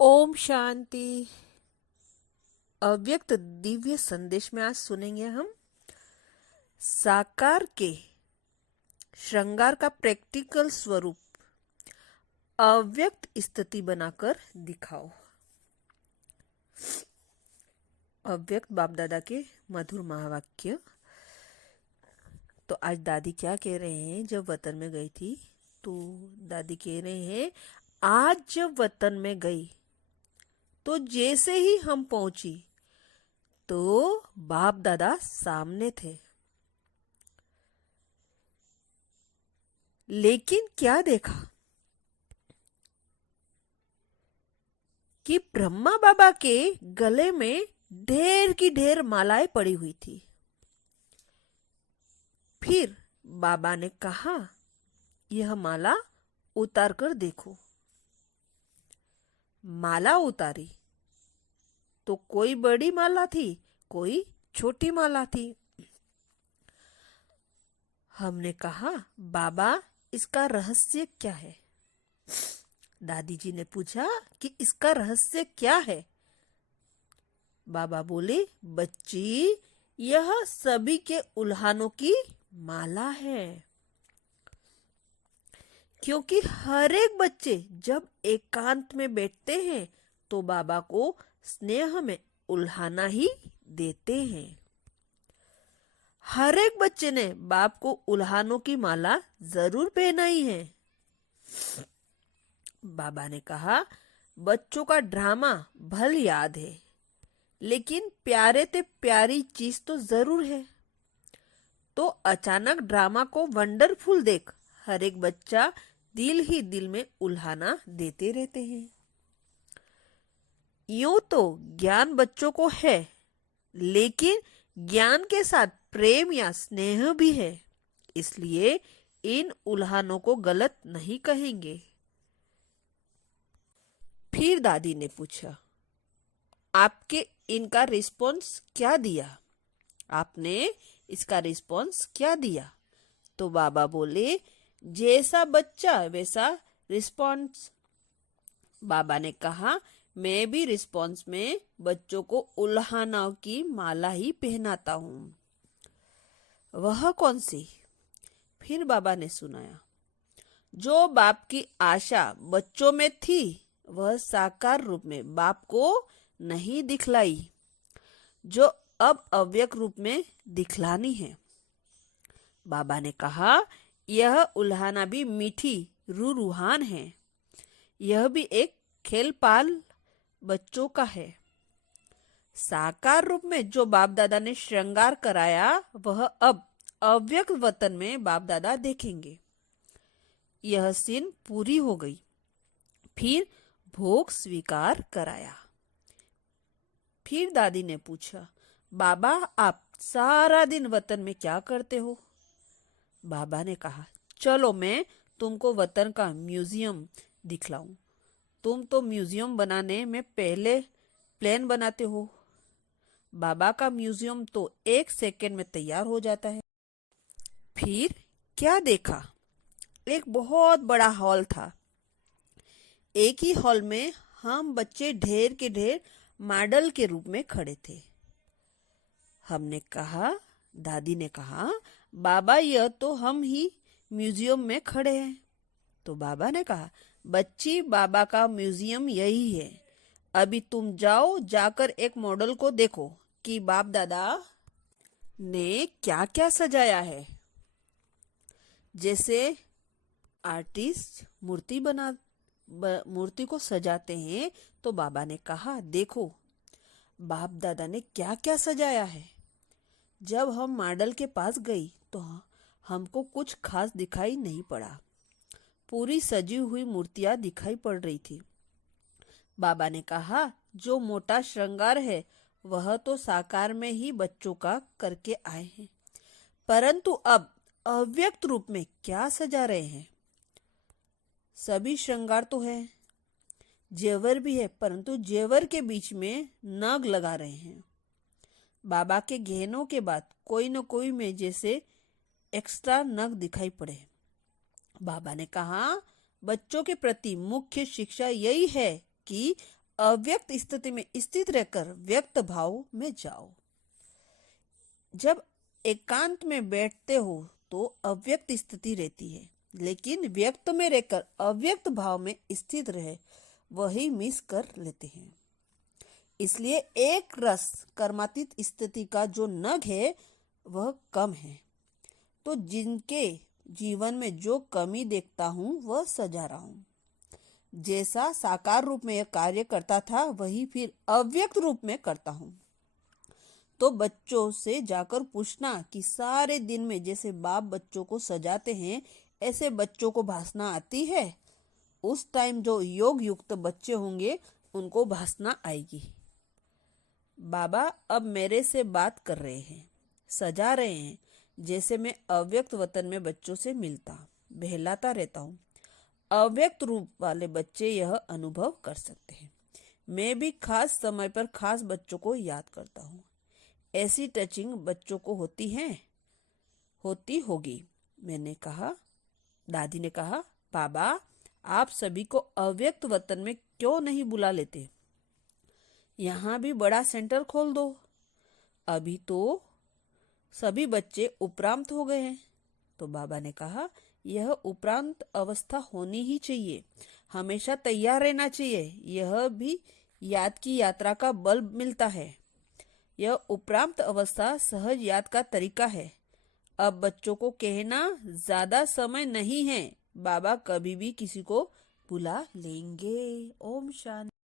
ओम शांति। अव्यक्त दिव्य संदेश में आज सुनेंगे हम साकार के श्रृंगार का प्रैक्टिकल स्वरूप अव्यक्त स्थिति बनाकर दिखाओ। अव्यक्त बाप दादा के मधुर महावाक्य। तो आज दादी क्या कह रहे हैं, जब वतन में गई थी तो दादी कह रहे हैं आज जब वतन में गई तो जैसे ही हम पहुंची तो बाप दादा सामने थे, लेकिन क्या देखा कि ब्रह्मा बाबा के गले में ढेर की ढेर मालाएं पड़ी हुई थी। फिर बाबा ने कहा, यह माला उतार कर देखो। माला उतारी तो कोई बड़ी माला थी, कोई छोटी माला थी। हमने कहा, बाबा इसका रहस्य क्या है? दादी जी ने पूछा कि इसका रहस्य क्या है? बाबा बोले, बच्ची यह सभी के उल्हानों की माला है, क्योंकि हर एक बच्चे जब एकांत में बैठते हैं तो बाबा को स्नेह में उल्हाना ही देते हैं। हर एक बच्चे ने बाप को उल्हानों की माला जरूर पहनाई है। बाबा ने कहा, बच्चों का ड्रामा भल याद है, लेकिन प्यारे ते प्यारी चीज तो जरूर है। तो अचानक ड्रामा को वंडरफुल देख हर एक बच्चा दिल ही दिल में उल्हाना देते रहते हैं। यूं तो ज्ञान बच्चों को है, लेकिन ज्ञान के साथ प्रेम या स्नेह भी है, इसलिए इन उल्हानों को गलत नहीं कहेंगे। फिर दादी ने पूछा, आपके इनका रिस्पॉन्स क्या दिया? आपने इसका रिस्पॉन्स क्या दिया? तो बाबा बोले, जैसा बच्चा वैसा रिस्पॉन्स। बाबा ने कहा, मैं भी रिस्पॉन्स में बच्चों को उल्हाना की माला ही पहनाता हूँ। वह कौन सी? फिर बाबा ने सुनाया, जो बाप की आशा बच्चों में थी वह साकार रूप में बाप को नहीं दिखलाई, जो अब अव्यक्त रूप में दिखलानी है। बाबा ने कहा, यह उल्हाना भी मीठी रूहान है, यह भी एक खेलपाल बच्चों का है। साकार रूप में जो बाप दादा ने श्रृंगार कराया वह अब अव्यक्त वतन में बाप दादा देखेंगे। यह सीन पूरी हो गई। फिर भोग स्वीकार कराया। फिर दादी ने पूछा, बाबा आप सारा दिन वतन में क्या करते हो? बाबा ने कहा, चलो मैं तुमको वतन का म्यूजियम दिखलाऊं। तुम तो म्यूजियम बनाने में पहले प्लान बनाते हो। बाबा का म्यूजियम तो 1 सेकंड में तैयार हो जाता है। फिर क्या देखा? एक बहुत बड़ा हॉल था। एक ही हॉल में हम बच्चे ढेर के ढेर मॉडल के रूप में खड़े थे। हमने कहा, दादी ने कहा, बाबा यह तो हम ही म्यूजियम में खड़े हैं। तो बाबा ने कहा, बच्ची बाबा का म्यूजियम यही है। अभी तुम जाओ, जाकर एक मॉडल को देखो कि बाप दादा ने क्या क्या सजाया है। जैसे आर्टिस्ट मूर्ति को सजाते हैं, तो बाबा ने कहा, देखो बाप दादा ने क्या क्या सजाया है। जब हम मॉडल के पास गई तो हमको कुछ खास दिखाई नहीं पड़ा। पूरी सजी हुई मूर्तियां दिखाई पड़ रही थी। बाबा ने कहा, जो मोटा श्रृंगार है वह तो साकार में ही बच्चों का करके आए हैं, परंतु अब अव्यक्त रूप में क्या सजा रहे हैं? सभी श्रृंगार तो है, जेवर भी है, परंतु जेवर के बीच में नग लगा रहे हैं। बाबा के गहनों के बाद कोई न कोई में जैसे एक्स्ट्रा नग दिखाई पड़े। बाबा ने कहा, बच्चों के प्रति मुख्य शिक्षा यही है कि अव्यक्त स्थिति में स्थित रहकर व्यक्त भाव में जाओ। जब एकांत में बैठते हो तो अव्यक्त स्थिति रहती है, लेकिन व्यक्त में रहकर अव्यक्त भाव में स्थित रहे वही मिस कर लेते हैं। इसलिए एक रस कर्मातीत स्थिति का जो नग है वह कम है। तो जिनके जीवन में जो कमी देखता हूं वह सजा रहा हूं। जैसा साकार रूप में यह कार्य करता था वही फिर अव्यक्त रूप में करता हूं। तो बच्चों से जाकर पूछना कि सारे दिन में जैसे बाप बच्चों को सजाते हैं ऐसे बच्चों को भासना आती है? उस टाइम जो योग युक्त बच्चे होंगे उनको भासना आएगी। बाबा अब मेरे से बात कर रहे हैं, सजा रहे हैं, जैसे मैं अव्यक्त वतन में बच्चों से मिलता बहलाता रहता हूँ। अव्यक्त रूप वाले बच्चे यह अनुभव कर सकते हैं। मैं भी खास समय पर खास बच्चों को याद करता हूँ। ऐसी टचिंग बच्चों को होती होगी। मैंने कहा, दादी ने कहा, बाबा आप सभी को अव्यक्त वतन में क्यों नहीं बुला लेते? यहाँ भी बड़ा सेंटर खोल दो। अभी तो सभी बच्चे उपरांत हो गए हैं। तो बाबा ने कहा, यह उपरांत अवस्था होनी ही चाहिए, हमेशा तैयार रहना चाहिए। यह भी याद की यात्रा का बल मिलता है। यह उपरांत अवस्था सहज याद का तरीका है। अब बच्चों को कहना ज्यादा समय नहीं है, बाबा कभी भी किसी को बुला लेंगे। ओम शांति।